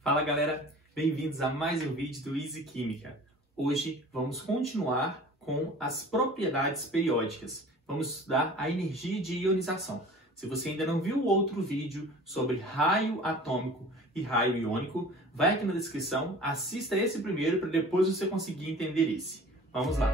Fala galera, bem-vindos a mais um vídeo do Easy Química. Hoje vamos continuar com as propriedades periódicas. Vamos estudar a energia de ionização. Se você ainda não viu o outro vídeo sobre raio atômico e raio iônico, vai aqui na descrição, assista esse primeiro para depois você conseguir entender esse. Vamos lá!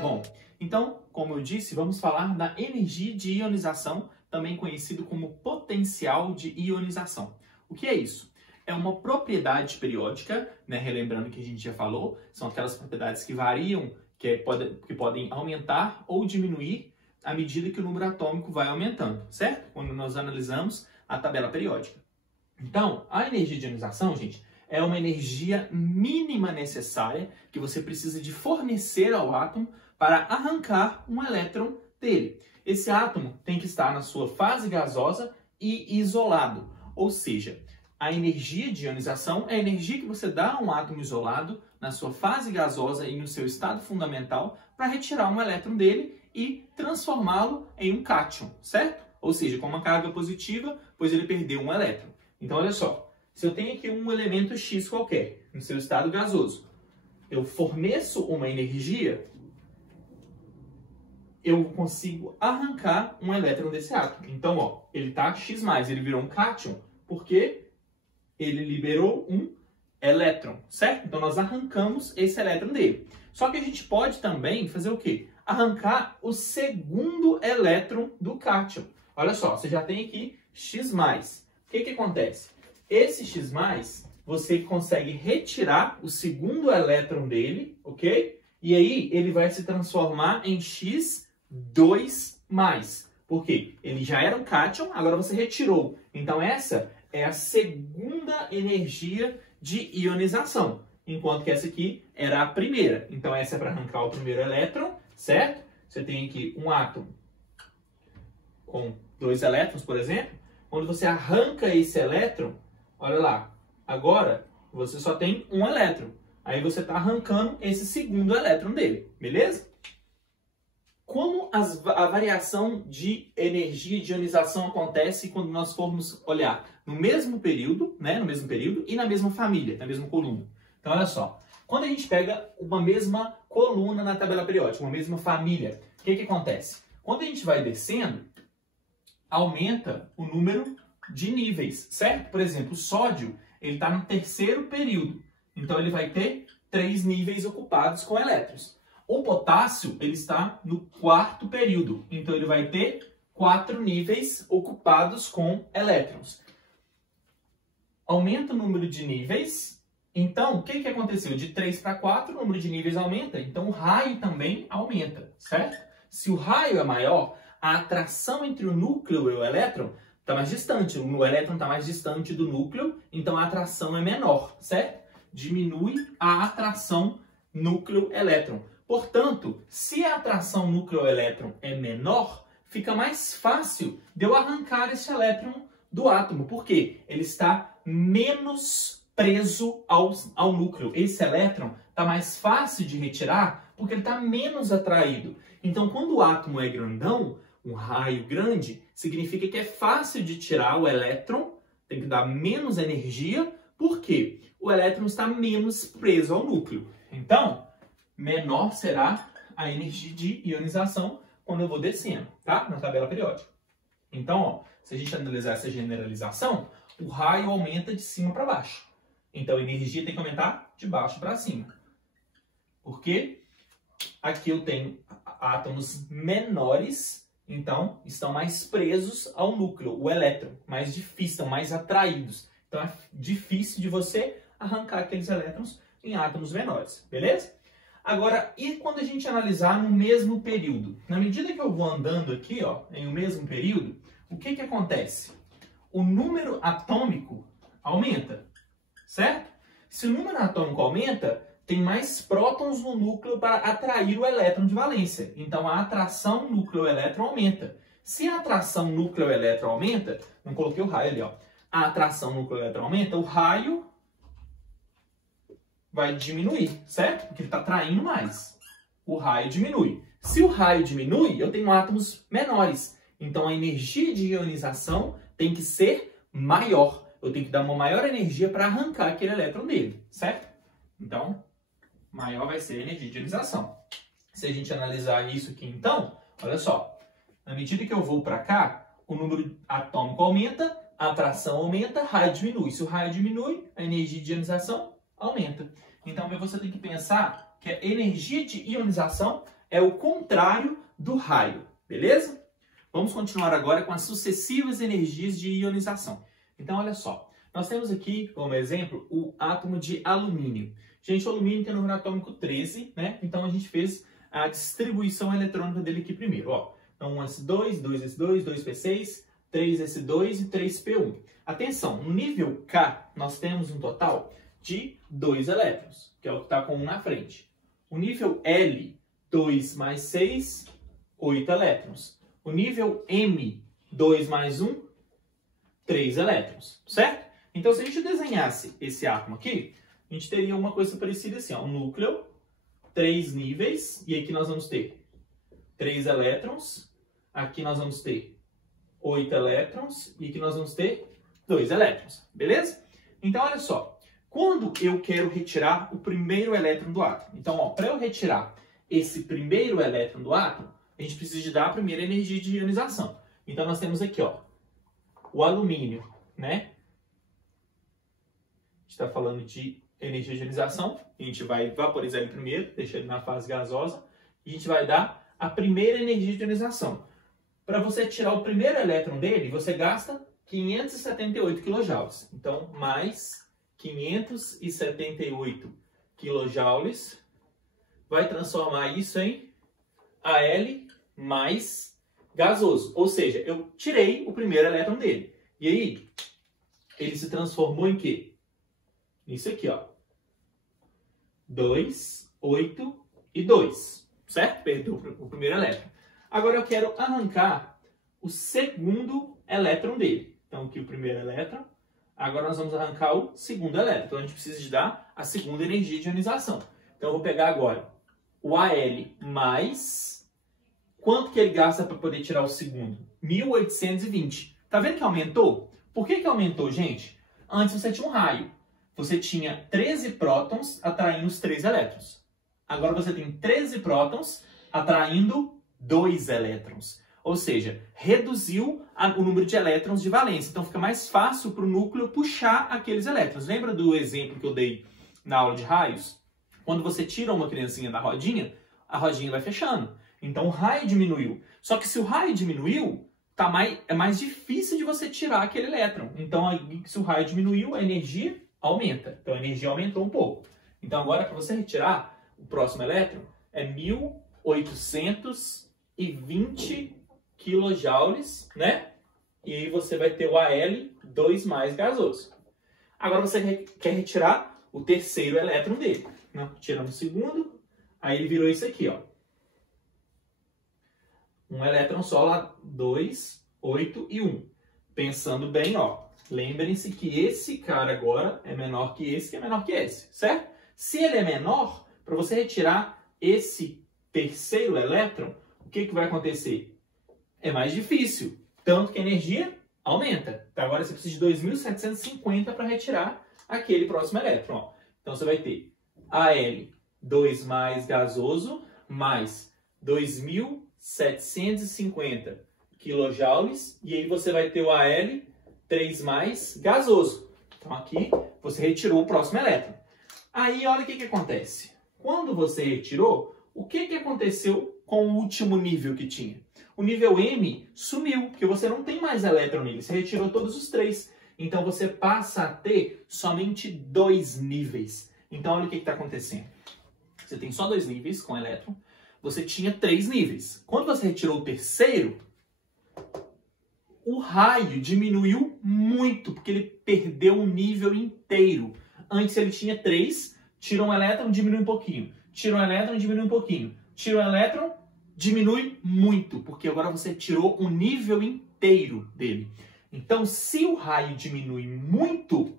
Bom, então, como eu disse, vamos falar da energia de ionização, também conhecido como potencial de ionização. O que é isso? É uma propriedade periódica, né? Relembrando que a gente já falou, são aquelas propriedades que variam, que podem aumentar ou diminuir à medida que o número atômico vai aumentando, certo? Quando nós analisamos a tabela periódica. Então, a energia de ionização, gente, é uma energia mínima necessária que você precisa de fornecer ao átomo para arrancar um elétron dele. Esse átomo tem que estar na sua fase gasosa e isolado, ou seja, a energia de ionização é a energia que você dá a um átomo isolado na sua fase gasosa e no seu estado fundamental para retirar um elétron dele e transformá-lo em um cátion, certo? Ou seja, com uma carga positiva, pois ele perdeu um elétron. Então, olha só, se eu tenho aqui um elemento X qualquer no seu estado gasoso, eu forneço uma energia, eu consigo arrancar um elétron desse átomo. Então, ó, ele está X+, ele virou um cátion, porque ele liberou um elétron, certo? Então, nós arrancamos esse elétron dele. Só que a gente pode também fazer o quê? Arrancar o segundo elétron do cátion. Olha só, você já tem aqui X+. O que acontece? Esse X+, você consegue retirar o segundo elétron dele, ok? E aí, ele vai se transformar em X2+. Por quê? Ele já era um cátion, agora você retirou. Então, essa é a segunda energia de ionização, enquanto que essa aqui era a primeira. Então, essa é para arrancar o primeiro elétron, certo? Você tem aqui um átomo com 2 elétrons, por exemplo. Quando você arranca esse elétron, olha lá, agora você só tem um elétron. Aí você está arrancando esse segundo elétron dele, beleza? Como a variação de energia de ionização acontece quando nós formos olhar no mesmo período, né, no mesmo período e na mesma família, na mesma coluna. Então, olha só, quando a gente pega uma mesma coluna na tabela periódica, uma mesma família, o que acontece? Quando a gente vai descendo, aumenta o número de níveis, certo? Por exemplo, o sódio, ele está no terceiro período, então ele vai ter 3 níveis ocupados com elétrons. O potássio, ele está no quarto período, então ele vai ter 4 níveis ocupados com elétrons. Aumenta o número de níveis, então o que aconteceu? De 3 para 4, o número de níveis aumenta, então o raio também aumenta, certo? Se o raio é maior, a atração entre o núcleo e o elétron está mais distante, o elétron está mais distante do núcleo, então a atração é menor, certo? Diminui a atração núcleo-elétron. Portanto, se a atração núcleo-elétron é menor, fica mais fácil de eu arrancar esse elétron do átomo, porque ele está menos preso ao núcleo. Esse elétron está mais fácil de retirar porque ele está menos atraído. Então, quando o átomo é grandão, um raio grande, significa que é fácil de tirar o elétron, tem que dar menos energia, porque o elétron está menos preso ao núcleo. Então, menor será a energia de ionização quando eu vou descendo, tá? Na tabela periódica. Então, ó, se a gente analisar essa generalização, o raio aumenta de cima para baixo. Então, a energia tem que aumentar de baixo para cima. Porque aqui eu tenho átomos menores, então estão mais presos ao núcleo, o elétron, mais difícil, estão mais atraídos. Então, é difícil de você arrancar aqueles elétrons em átomos menores, beleza? Agora, e quando a gente analisar no mesmo período? Na medida que eu vou andando aqui, ó, em um mesmo período, o que acontece? O número atômico aumenta, certo? Se o número atômico aumenta, tem mais prótons no núcleo para atrair o elétron de valência. Então, a atração núcleo-elétron aumenta. Se a atração núcleo-elétron aumenta, não coloquei o raio ali, ó. A atração núcleo-elétron aumenta, o raio vai diminuir, certo? Porque ele está atraindo mais. O raio diminui. Se o raio diminui, eu tenho átomos menores. Então, a energia de ionização tem que ser maior. Eu tenho que dar uma maior energia para arrancar aquele elétron dele, certo? Então, maior vai ser a energia de ionização. Se a gente analisar isso aqui, então, olha só. Na medida que eu vou para cá, o número atômico aumenta, a atração aumenta, raio diminui. Se o raio diminui, a energia de ionização aumenta. Então, você tem que pensar que a energia de ionização é o contrário do raio, beleza? Vamos continuar agora com as sucessivas energias de ionização. Então, olha só. Nós temos aqui, como exemplo, o átomo de alumínio. Gente, o alumínio tem o número atômico 13, né? Então, a gente fez a distribuição eletrônica dele aqui primeiro, ó. Então, 1s2, 2s2, 2p6, 3s2 e 3p1. Atenção, no nível K, nós temos um total de 2 elétrons, que é o que está com 1 na frente. O nível L, 2 mais 6, 8 elétrons. O nível M, 2 mais 1, 3 elétrons, certo? Então, se a gente desenhasse esse átomo aqui, a gente teria uma coisa parecida assim, ó, um núcleo, 3 níveis, e aqui nós vamos ter 3 elétrons, aqui nós vamos ter 8 elétrons, e aqui nós vamos ter 2 elétrons, beleza? Então, olha só, quando eu quero retirar o primeiro elétron do átomo, então, para eu retirar esse primeiro elétron do átomo, a gente precisa de dar a primeira energia de ionização. Então, nós temos aqui, ó, o alumínio, né? A gente está falando de energia de ionização. A gente vai vaporizar ele primeiro, deixar ele na fase gasosa. E a gente vai dar a primeira energia de ionização. Para você tirar o primeiro elétron dele, você gasta 578 kJ. Então, mais 578 kJ vai transformar isso em Al mais gasoso. Ou seja, eu tirei o primeiro elétron dele. E aí, ele se transformou em quê? Isso aqui, ó. 2, 8 e 2. Certo? Perdeu o primeiro elétron. Agora eu quero arrancar o segundo elétron dele. Então, aqui o primeiro elétron. Agora nós vamos arrancar o segundo elétron. Então, a gente precisa de dar a segunda energia de ionização. Então, eu vou pegar agora o Al mais... Quanto que ele gasta para poder tirar o segundo? 1820. Tá vendo que aumentou? Por que aumentou, gente? Antes você tinha um raio. Você tinha 13 prótons atraindo os 3 elétrons. Agora você tem 13 prótons atraindo 2 elétrons. Ou seja, reduziu o número de elétrons de valência. Então fica mais fácil para o núcleo puxar aqueles elétrons. Lembra do exemplo que eu dei na aula de raios? Quando você tira uma criancinha da rodinha, a rodinha vai fechando. Então o raio diminuiu. Só que se o raio diminuiu, é mais difícil de você tirar aquele elétron. Então, se o raio diminuiu, a energia aumenta. Então a energia aumentou um pouco. Então agora, para você retirar o próximo elétron, é 1820 kJ, né? E aí você vai ter o Al2 mais gasoso. Agora você quer retirar o terceiro elétron dele. Né? Tiramos o segundo, aí ele virou isso aqui, ó. Um elétron só lá, 2, 8 e 1. Pensando bem, ó, lembrem-se que esse cara agora é menor que esse, que é menor que esse, certo? Se ele é menor, para você retirar esse terceiro elétron, o que vai acontecer? É mais difícil, tanto que a energia aumenta. Então, agora você precisa de 2.750 para retirar aquele próximo elétron. Ó. Então você vai ter Al2 mais gasoso mais 2.750 kJ, e aí você vai ter o Al3 mais gasoso. Então aqui você retirou o próximo elétron. Aí olha o que acontece. Quando você retirou, o que aconteceu com o último nível que tinha? O nível M sumiu, porque você não tem mais elétron nele, você retirou todos os 3. Então você passa a ter somente 2 níveis. Então olha o que está acontecendo. Você tem só 2 níveis com elétron, você tinha 3 níveis. Quando você retirou o terceiro, o raio diminuiu muito, porque ele perdeu um nível inteiro. Antes ele tinha 3, tira um elétron, diminui um pouquinho. Tira um elétron, diminui um pouquinho. Tira um elétron, diminui muito, porque agora você tirou um nível inteiro dele. Então, se o raio diminui muito,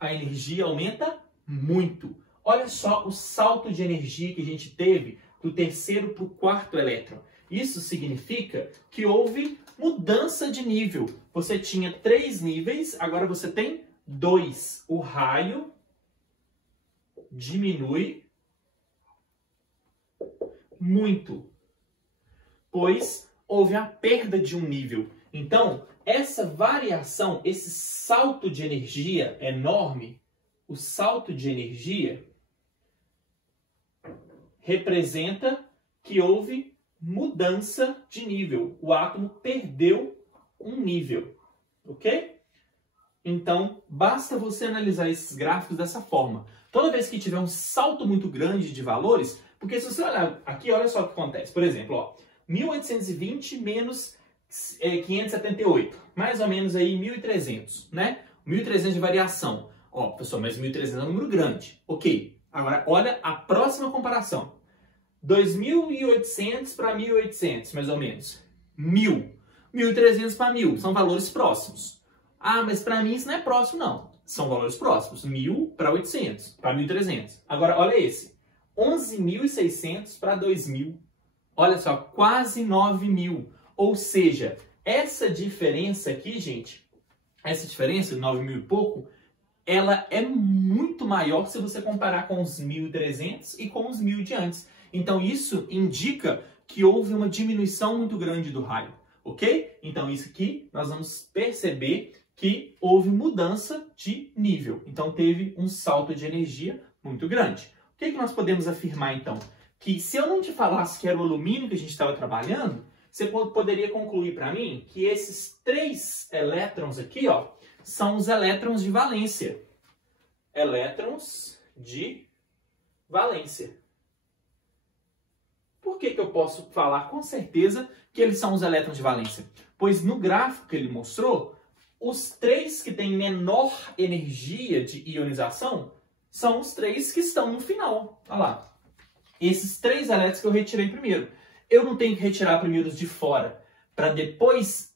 a energia aumenta muito. Olha só o salto de energia que a gente teve do terceiro para o quarto elétron. Isso significa que houve mudança de nível. Você tinha 3 níveis, agora você tem 2. O raio diminui muito, pois houve a perda de um nível. Então, essa variação, esse salto de energia enorme, o salto de energia representa que houve mudança de nível. O átomo perdeu um nível, ok? Então, basta você analisar esses gráficos dessa forma. Toda vez que tiver um salto muito grande de valores, porque se você olhar aqui, olha só o que acontece. Por exemplo, ó, 1820 menos 578, mais ou menos aí 1.300, né? 1.300 de variação. Ó, pessoal, mas 1.300 é um número grande. Ok, agora olha a próxima comparação. 2.800 para 1.800, mais ou menos. 1.000. 1.300 para 1.000, são valores próximos. Ah, mas para mim isso não é próximo, não. São valores próximos. 1.000 para 800, para 1.300. Agora, olha esse. 11.600 para 2.000. Olha só, quase 9.000. Ou seja, essa diferença aqui, gente, essa diferença de 9.000 e pouco, ela é muito maior se você comparar com os 1.300 e com os 1.000 de antes. Então, isso indica que houve uma diminuição muito grande do raio, ok? Então, isso aqui nós vamos perceber que houve mudança de nível. Então, teve um salto de energia muito grande. O que nós podemos afirmar, então? Que se eu não te falasse que era o alumínio que a gente estava trabalhando, você poderia concluir para mim que esses 3 elétrons aqui, ó, são os elétrons de valência. Elétrons de valência. Por que eu posso falar com certeza que eles são os elétrons de valência? Pois no gráfico que ele mostrou, os 3 que têm menor energia de ionização são os 3 que estão no final. Olha lá. Esses 3 elétrons que eu retirei primeiro. Eu não tenho que retirar primeiro os de fora para depois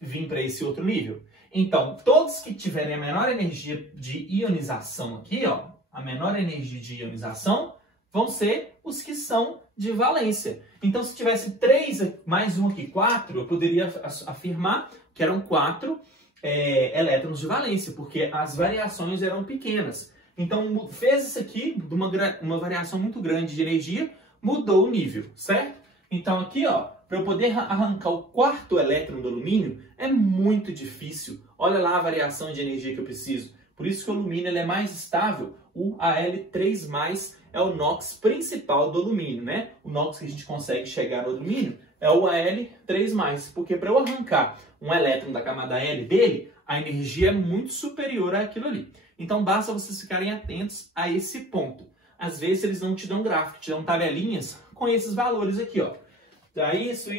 vir para esse outro nível. Então, todos que tiverem a menor energia de ionização aqui, ó, a menor energia de ionização, vão ser os que são de valência. Então, se tivesse 3, mais um aqui, 4, eu poderia afirmar que eram 4 elétrons de valência, porque as variações eram pequenas. Então, fez isso aqui, de uma variação muito grande de energia, mudou o nível, certo? Então, aqui, ó, para eu poder arrancar o 4º elétron do alumínio, é muito difícil. Olha lá a variação de energia que eu preciso. Por isso que o alumínio ele é mais estável. O Al3+ é o NOx principal do alumínio, né? O NOx que a gente consegue chegar no alumínio é o Al3+, porque para eu arrancar um elétron da camada L dele, a energia é muito superior àquilo ali. Então, basta vocês ficarem atentos a esse ponto. Às vezes, eles não te dão gráfico, te dão tabelinhas com esses valores aqui, ó. Dá isso.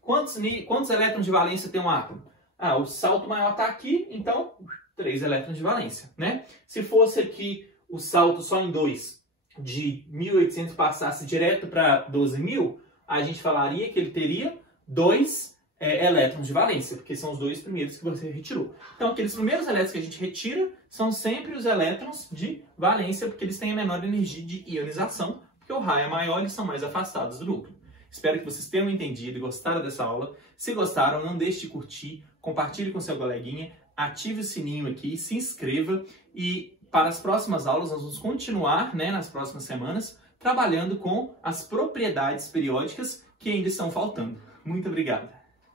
Quantos elétrons de valência tem um átomo? Ah, o salto maior está aqui, então 3 elétrons de valência, né? Se fosse aqui o salto só em 2, de 1.800 passasse direto para 12.000, a gente falaria que ele teria 2 elétrons de valência, porque são os 2 primeiros que você retirou. Então, aqueles primeiros elétrons que a gente retira são sempre os elétrons de valência, porque eles têm a menor energia de ionização, porque o raio é maior, eles são mais afastados do núcleo. Espero que vocês tenham entendido e gostado dessa aula. Se gostaram, não deixe de curtir, compartilhe com seu coleguinha, ative o sininho aqui, se inscreva e para as próximas aulas nós vamos continuar, né, nas próximas semanas, trabalhando com as propriedades periódicas que ainda estão faltando. Muito obrigado!